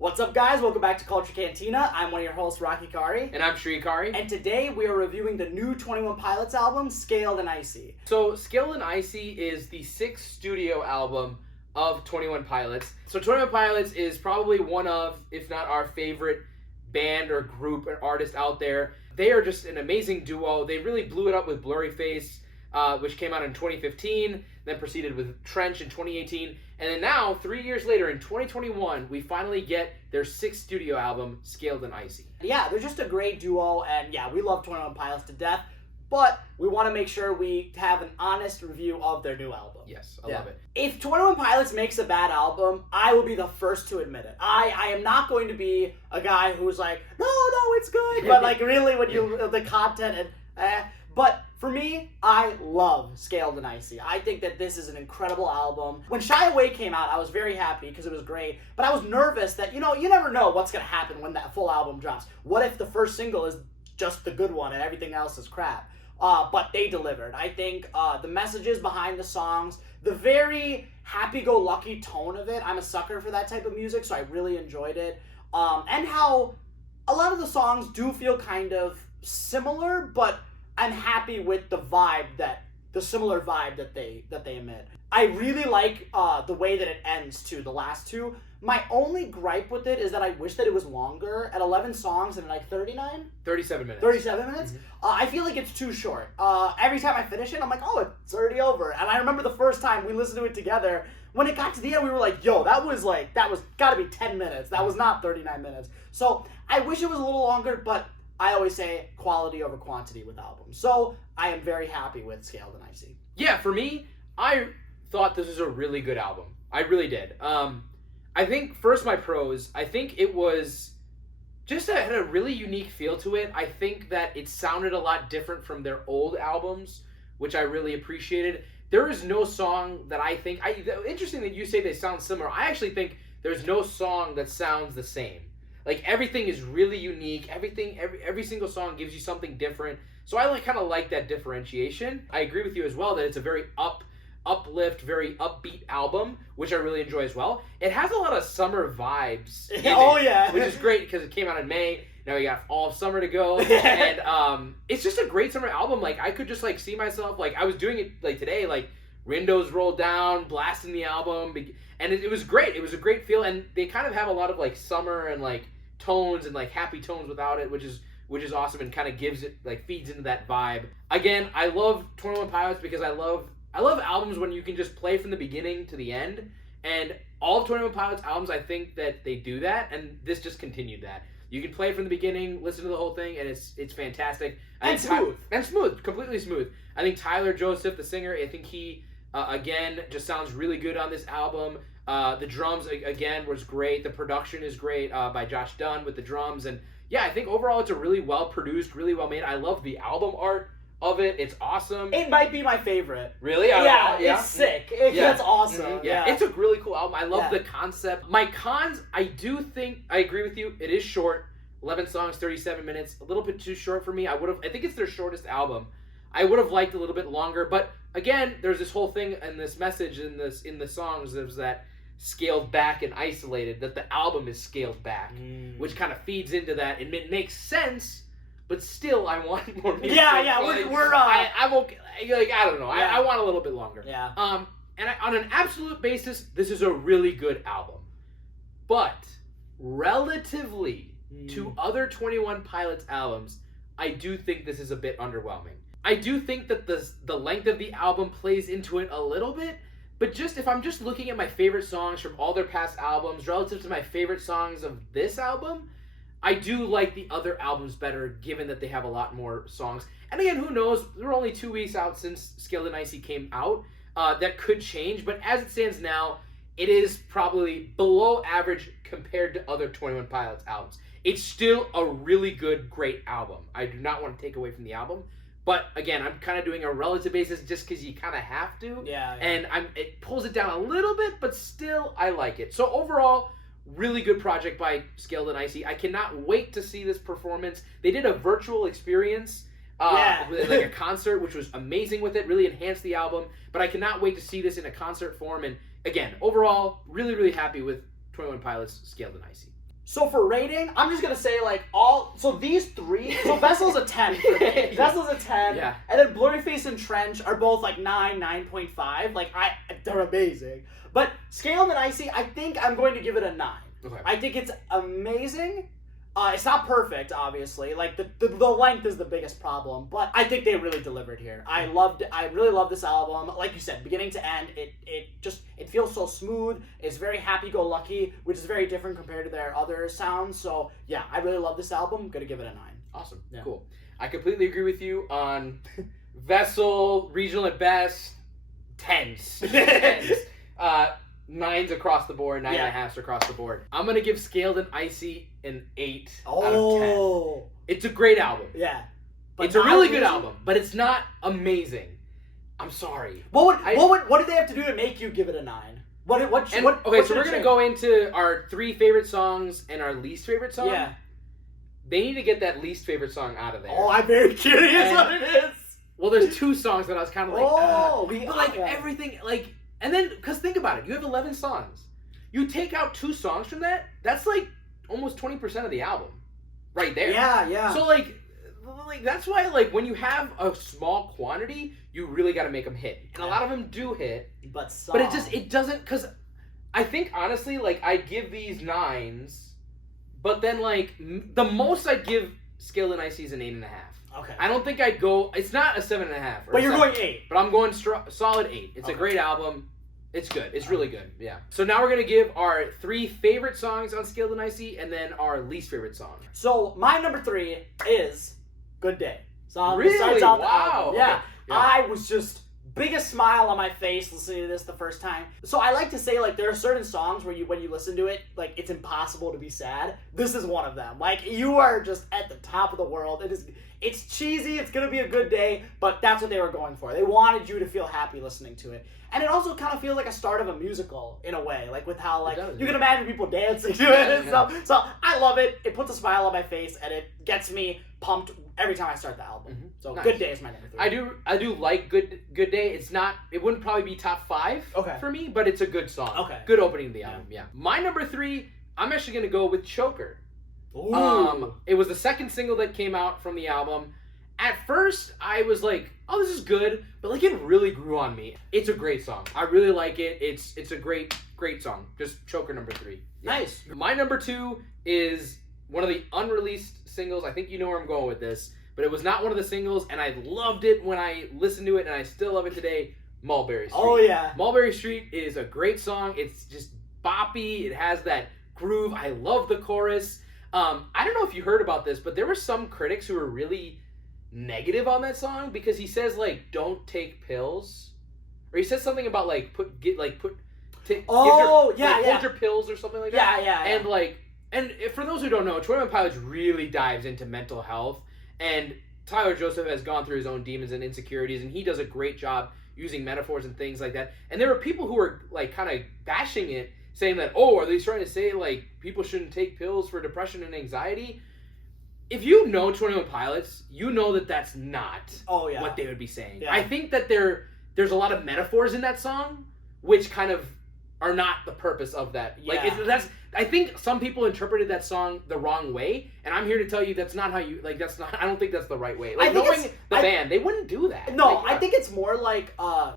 What's up, guys? Welcome back to Culture Cantina. I'm one of your hosts, Rocky Kari. And I'm Shrikari. And today we are reviewing the new 21 Pilots album, Scaled and Icy. So, Scaled and Icy is the sixth studio album of 21 Pilots. So, 21 Pilots is probably one of, if not our favorite band or group or artist out there. They are just an amazing duo. They really blew it up with Blurry Face, which came out in 2015, then proceeded with Trench in 2018. And then now, 3 years later, in 2021, we finally get their sixth studio album, Scaled and Icy. Yeah, they're just a great duo, and yeah, we love 21 Pilots to death, but we want to make sure we have an honest review of their new album. Yes, I love it. If 21 Pilots makes a bad album, I will be the first to admit it. I am not going to be a guy who's like, no, it's good, but like really when you, the content and, but for me, I love Scaled and Icy. I think that this is an incredible album. When Shy Away came out, I was very happy because it was great, but I was nervous that, you never know what's going to happen when that full album drops. What if the first single is just the good one and everything else is crap? But they delivered. I think the messages behind the songs, the very happy-go-lucky tone of it, I'm a sucker for that type of music, so I really enjoyed it. And how a lot of the songs do feel kind of similar, but I'm happy with the similar vibe that they emit. I really like the way that it ends too, the last two. My only gripe with it is that I wish that it was longer. At 11 songs and like 37 minutes. 37 minutes? Mm-hmm. I feel like it's too short. Every time I finish it, I'm like, oh, it's already over. And I remember the first time we listened to it together, when it got to the end, we were like, yo, that was gotta be 10 minutes. That was not 39 minutes. So I wish it was a little longer, but I always say quality over quantity with albums. So I am very happy with Scaled and Icy. Yeah, for me, I thought this was a really good album. I really did. I think, first my pros, I think it was just had a really unique feel to it. I think that it sounded a lot different from their old albums, which I really appreciated. There is no song that I think, interesting that you say they sound similar. I actually think there's no song that sounds the same. Like, everything is really unique. Every single song gives you something different. So I kind of like that differentiation. I agree with you as well that it's a very uplift, very upbeat album, which I really enjoy as well. It has a lot of summer vibes. Yeah. Which is great because it came out in May. Now we got all of summer to go. And it's just a great summer album. Like, I could just like see myself, like I was doing it like today, like windows rolled down, blasting the album. And it was great. It was a great feel. And they kind of have a lot of like summer and like tones and like happy tones without it, which is awesome and kind of gives it, like, feeds into that vibe. Again, I love 21 Pilots because I love albums when you can just play from the beginning to the end. And all of 21 Pilots albums, I think that they do that, and this just continued that. You can play from the beginning, listen to the whole thing, and it's fantastic. And smooth. Completely smooth. I think Tyler Joseph, the singer, I think he, again, just sounds really good on this album. The drums, again, was great. The production is great by Josh Dunn with the drums. And yeah, I think overall it's a really well-produced, really well-made. I love the album art of it. It's awesome. It might be my favorite. Really? Yeah, it's sick. That's awesome. Mm-hmm. Yeah, it's a really cool album. I love the concept. My cons, I do think, I agree with you, it is short. 11 songs, 37 minutes. A little bit too short for me. I think it's their shortest album. I would have liked a little bit longer, but again, there's this whole thing and this message in the songs. There's that scaled back and isolated, that the album is scaled back, which kind of feeds into that, and it makes sense, but still I want more music. I'm okay. Like, I don't know. Yeah. I want a little bit longer. Yeah. And on an absolute basis, this is a really good album, but relatively to other 21 Pilots albums, I do think this is a bit underwhelming. I do think that the length of the album plays into it a little bit. But if I'm just looking at my favorite songs from all their past albums relative to my favorite songs of this album, I do like the other albums better, given that they have a lot more songs. And again, who knows? We're only 2 weeks out since Scaled and Icy came out. That could change, but as it stands now, it is probably below average compared to other 21 Pilots albums. It's still a really good, great album. I do not want to take away from the album. But again, I'm kind of doing a relative basis just because you kind of have to. Yeah. And it pulls it down a little bit, but still, I like it. So overall, really good project by Scaled and Icy. I cannot wait to see this performance. They did a virtual experience, with like a concert, which was amazing with it. Really enhanced the album. But I cannot wait to see this in a concert form. And again, overall, really, really happy with 21 Pilots, Scaled and Icy. So for rating, I'm just gonna say like all. So these three. So Vessel's a 10 for me. Vessel's a 10. Yeah. And then Blurryface and Trench are both like 9, 9.5. Like they're amazing. But Scaled and Icy, I think I'm going to give it a 9. Okay. I think it's amazing. It's not perfect, obviously. Like the length is the biggest problem, but I think they really delivered here. I really love this album. Like you said, beginning to end, it feels so smooth. It's very happy-go-lucky, which is very different compared to their other sounds. So yeah, I really love this album. I'm gonna give it a 9. Awesome. Yeah. Cool. I completely agree with you on Vessel, regional at best, 10s. 10s. 9s across the board, 9.5s across the board. I'm gonna give Scaled and Icy an 8 out of 10. It's a great album. Yeah. It's a really good album, but it's not amazing. I'm sorry. What did they have to do to make you give it a 9? Okay, so we're gonna go into our 3 favorite songs and our least favorite song. Yeah. They need to get that least favorite song out of there. Oh, I'm very curious what it is. Well, there's 2 songs that I was kind of like, but like okay. everything, like. And then, because think about it, you have 11 songs. You take out 2 songs from that, that's like almost 20% of the album. Right there. Yeah. So like that's why like when you have a small quantity, you really got to make them hit. And a lot of them do hit. But it doesn't, because I think honestly, like I give these 9s, but then like the most I give Scaled and Icy is an 8.5. Okay. I don't think I'd go. It's not a 7.5. But you're going 8. But I'm going solid 8. It's a great album. It's good. It's really good. Yeah. So now we're gonna give our 3 favorite songs on Scaled and Icy, and then our least favorite song. So my number 3 is "Good Day." So really? Wow. Yeah. Okay. Yeah. I was just biggest smile on my face listening to this the first time. So I like to say like there are certain songs where when you listen to it, like it's impossible to be sad. This is one of them. Like you are just at the top of the world. It's cheesy, it's gonna be a good day, but that's what they were going for. They wanted you to feel happy listening to it. And it also kind of feels like a start of a musical in a way, like with how like you can imagine people dancing to it and stuff. So I love it. It puts a smile on my face and it gets me pumped every time I start the album. Mm-hmm. So nice. Good Day is my number 3. I do like Good Day. It wouldn't probably be top 5 for me, but it's a good song. Okay. Good opening of the album, yeah. My number 3, I'm actually gonna go with Choker. Ooh. It was the second single that came out from the album. At first, I was like, "Oh, this is good," but like it really grew on me. It's a great song. I really like it. It's a great song. Just Choker number 3. Yeah. Nice. My number 2 is one of the unreleased singles. I think you know where I'm going with this, but it was not one of the singles, and I loved it when I listened to it, and I still love it today. Mulberry Street. Oh yeah. Mulberry Street is a great song. It's just boppy. It has that groove. I love the chorus. I don't know if you heard about this, but there were some critics who were really negative on that song because he says like don't take pills, or he says something about like hold your pills or something like that. Yeah. And like, and for those who don't know, 21 Pilots really dives into mental health, and Tyler Joseph has gone through his own demons and insecurities, and he does a great job using metaphors and things like that. And there were people who were like kind of bashing it, saying that, oh, are they trying to say like people shouldn't take pills for depression and anxiety? If you know 21 Pilots, you know that that's not what they would be saying. Yeah. I think that there's a lot of metaphors in that song, which kind of are not the purpose of that. Yeah. Like I think some people interpreted that song the wrong way, and I'm here to tell you that's not how you like. That's not. I don't think that's the right way. Like knowing the band, they wouldn't do that. No, like, I think it's more like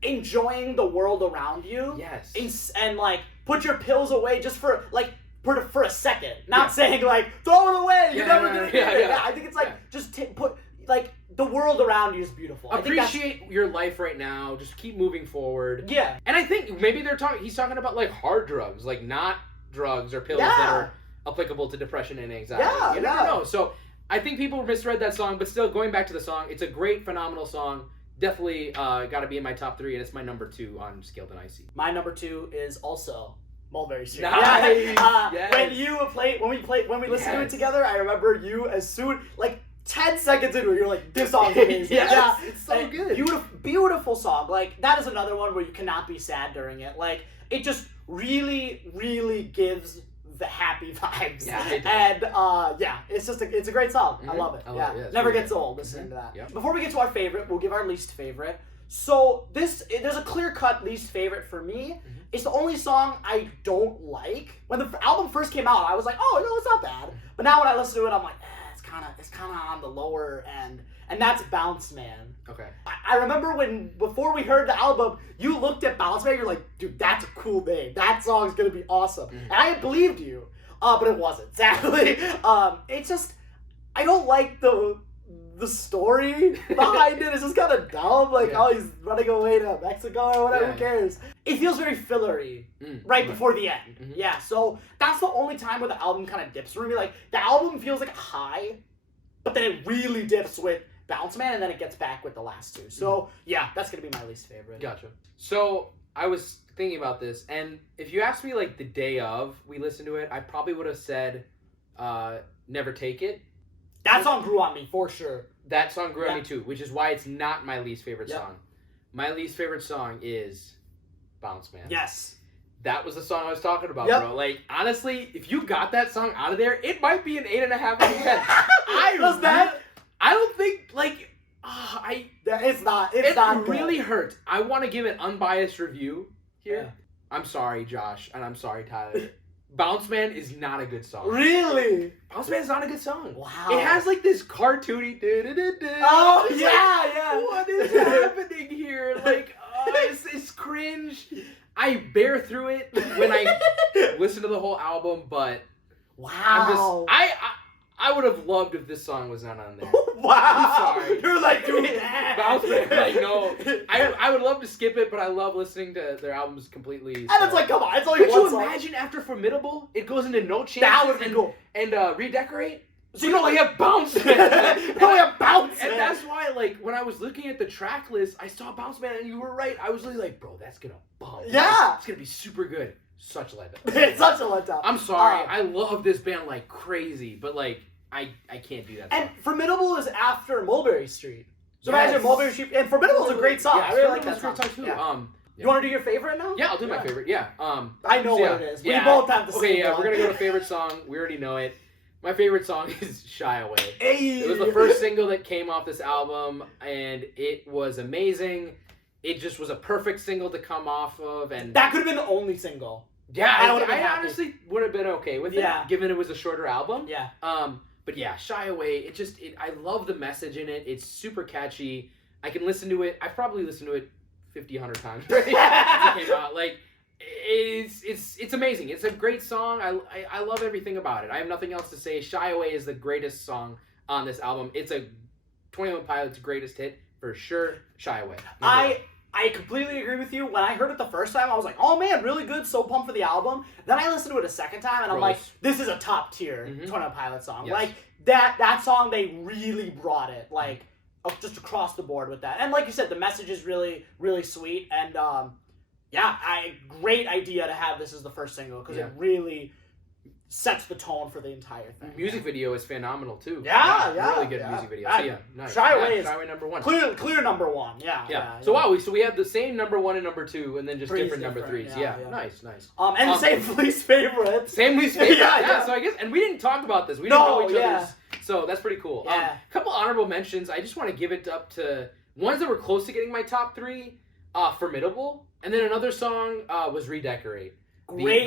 enjoying the world around you. Yes. And like put your pills away just for like. For a second, not saying like throw it away. You're never gonna get it. I think it's like just put like the world around you is beautiful. Appreciate your life right now. Just keep moving forward. Yeah. And I think maybe he's talking about like hard drugs, like not drugs or pills that are applicable to depression and anxiety. Yeah. You never know. So I think people misread that song, but still going back to the song, it's a great, phenomenal song. Definitely got to be in my top 3, and it's my number 2 on Scaled and Icy. My number 2 is also Mulberry Street. Nice. Yes. When we listened to it together, I remember you as soon like 10 seconds into it, you're like, this song's amazing. Yes, it's so good. Beautiful song. Like that is another one where you cannot be sad during it. Like it just really, really gives the happy vibes. Yeah, it and it's a great song. Mm-hmm. I love it. I love it. Yeah, never really gets old listening to that. Yep. Before we get to our favorite, we'll give our least favorite. So there's a clear-cut least favorite for me. It's the only song I don't like. When the album first came out, I was like, oh, no, it's not bad. But now when I listen to it, I'm like, it's kind of on the lower end. And that's Bounce Man. Okay. I remember before we heard the album, you looked at Bounce Man, you're like, dude, that's a cool name. That song's gonna be awesome. And I had believed you, but it wasn't, sadly. It's just, I don't like the story behind it. It's just kind of dumb. Like, oh, he's running away to Mexico or whatever. Who cares? It feels very fillery before the end. Mm-hmm. Yeah, so that's the only time where the album kind of dips for me. Like, the album feels like a high, but then it really dips with Bounce Man, and then it gets back with the last two. So, yeah, that's going to be my least favorite. Gotcha. So, I was thinking about this, and if you asked me, like, the day of we listened to it, I probably would have said Never Take It. That song grew on me, for sure. That song grew on me, too, which is why it's not my least favorite song. My least favorite song is Bounce Man. Yes. That was the song I was talking about, bro. Like, honestly, if you got that song out of there, it might be an 8.5 out of 10. I don't think, like, it's not. It really hurts. I want to give an unbiased review here. Yeah. I'm sorry, Josh, and I'm sorry, Tyler. Bounce Man is not a good song. Really? Bounce Man is not a good song. Wow. It has, like, this cartoony... Oh, yeah. What is happening here? Like, it's cringe. I bear through it when I listen to the whole album, but... Wow. I would have loved if this song was not on there. Wow. I'm sorry. You're like, dude. Bounce Man, like, no. I would love to skip it, but I love listening to their albums completely. And it's like, come on, it's only could one you song. imagine after Formidable, it goes into No Chances that would be cool. And Redecorate? So you only have Bounce Man. You only have Bounce Man. And that's why, like, when I was looking at the track list, I saw Bounce Man, and you were right. I was really like, bro, that's gonna bump. Yeah. It's gonna be super good. Such a letdown. It's such a letdown. I'm sorry. I love this band like crazy, but, like, I can't do that. And Formidable is after Mulberry Street. So imagine Mulberry Street, and Formidable is a great song. Yeah, I really like that song too. Yeah. You want to do your favorite now? Yeah, I'll do my favorite. Yeah. I know what it is. We both have the same. Okay, yeah, we're gonna go to favorite song. We already know it. My favorite song is "Shy Away." Hey. It was the first single that came off this album, and it was amazing. It just was a perfect single to come off of, and that could have been the only single. Yeah, I honestly would have been okay with it, given it was a shorter album. Yeah. But yeah, Shy Away, I love the message in it. It's super catchy. I can listen to it. I've probably listened to it 50, 100 times since it came out. Like, it's amazing. It's a great song. I love everything about it. I have nothing else to say. Shy Away is the greatest song on this album. It's a 21 Pilots' greatest hit, for sure. Shy Away. I completely agree with you. When I heard it the first time, I was like, oh man, really good, so pumped for the album. Then I listened to it a second time, and I'm like, this is a top tier 21 Pilots song. Yes. Like, that song, they really brought it, like, just across the board with that. And like you said, the message is really, really sweet. And great idea to have this as the first single, because it really sets the tone for the entire thing. Music video is phenomenal too. Really good music video. So nice. Shy Away is number one. Clear number one. So we have the same number one and number two, and then just different number threes. Nice. And the same least favorite. Same least favorite. So I guess, and we didn't talk about this. We didn't know each other's. So that's pretty cool. A couple honorable mentions. I just want to give it up to ones that were close to getting my top 3. Formidable, and then another song was Redecorate. Great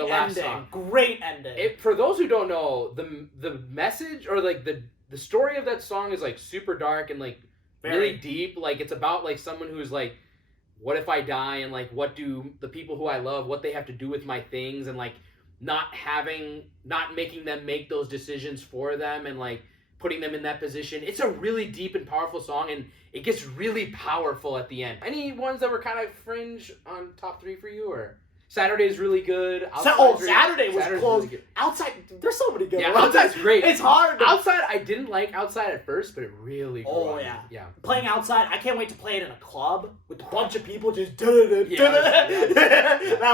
ending. For those who don't know, the message or like the story of that song is like super dark and like really deep. Like, it's about like someone who's like, what if I die, and like what do the people who I love, what they have to do with my things, and like not making them make those decisions for them, and like putting them in that position. It's a really deep and powerful song, and it gets really powerful at the end. Any ones that were kind of fringe on top 3 for you, or? Saturday's really good. Saturday was close. Really, Outside, there's so many good ones. Outside's great. It's hard. Outside, I didn't like Outside at first, but it really grew on me. Playing Outside, I can't wait to play it in a club with a bunch of people just That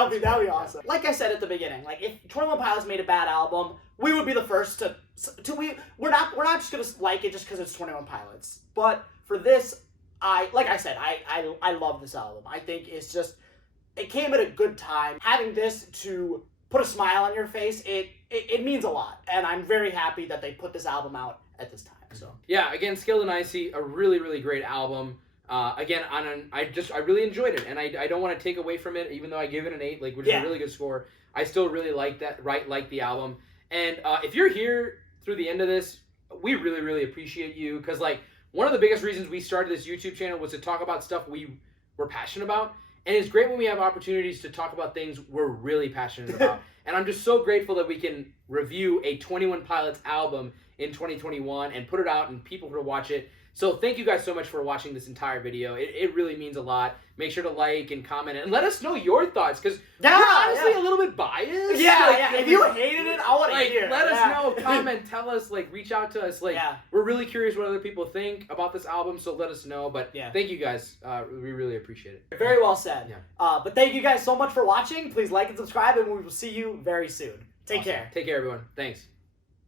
would be awesome. Like I said at the beginning, like if 21 Pilots made a bad album, we would be the first to we're not just gonna like it just because it's 21 Pilots. But for this, I love this album. I think it's just. It came at a good time. Having this to put a smile on your face, it means a lot. And I'm very happy that they put this album out at this time. So again, Skilled and Icy, a really, really great album. Again, I really enjoyed it, and I don't want to take away from it, even though I give it an 8, which is a really good score. I still really like the album. And if you're here through the end of this, we really, really appreciate you, because one of the biggest reasons we started this YouTube channel was to talk about stuff we were passionate about. And it's great when we have opportunities to talk about things we're really passionate about. And I'm just so grateful that we can review a 21 Pilots album in 2021 and put it out and people to watch it. So thank you guys so much for watching this entire video. It really means a lot. Make sure to like and comment and let us know your thoughts, because we're honestly a little bit biased. Yeah. If you hated it, I want to hear. Let us know, comment, tell us, reach out to us. We're really curious what other people think about this album, so let us know. But thank you guys. We really appreciate it. Very well said. Yeah. But thank you guys so much for watching. Please like and subscribe, and we will see you very soon. Take care. Take care, everyone. Thanks.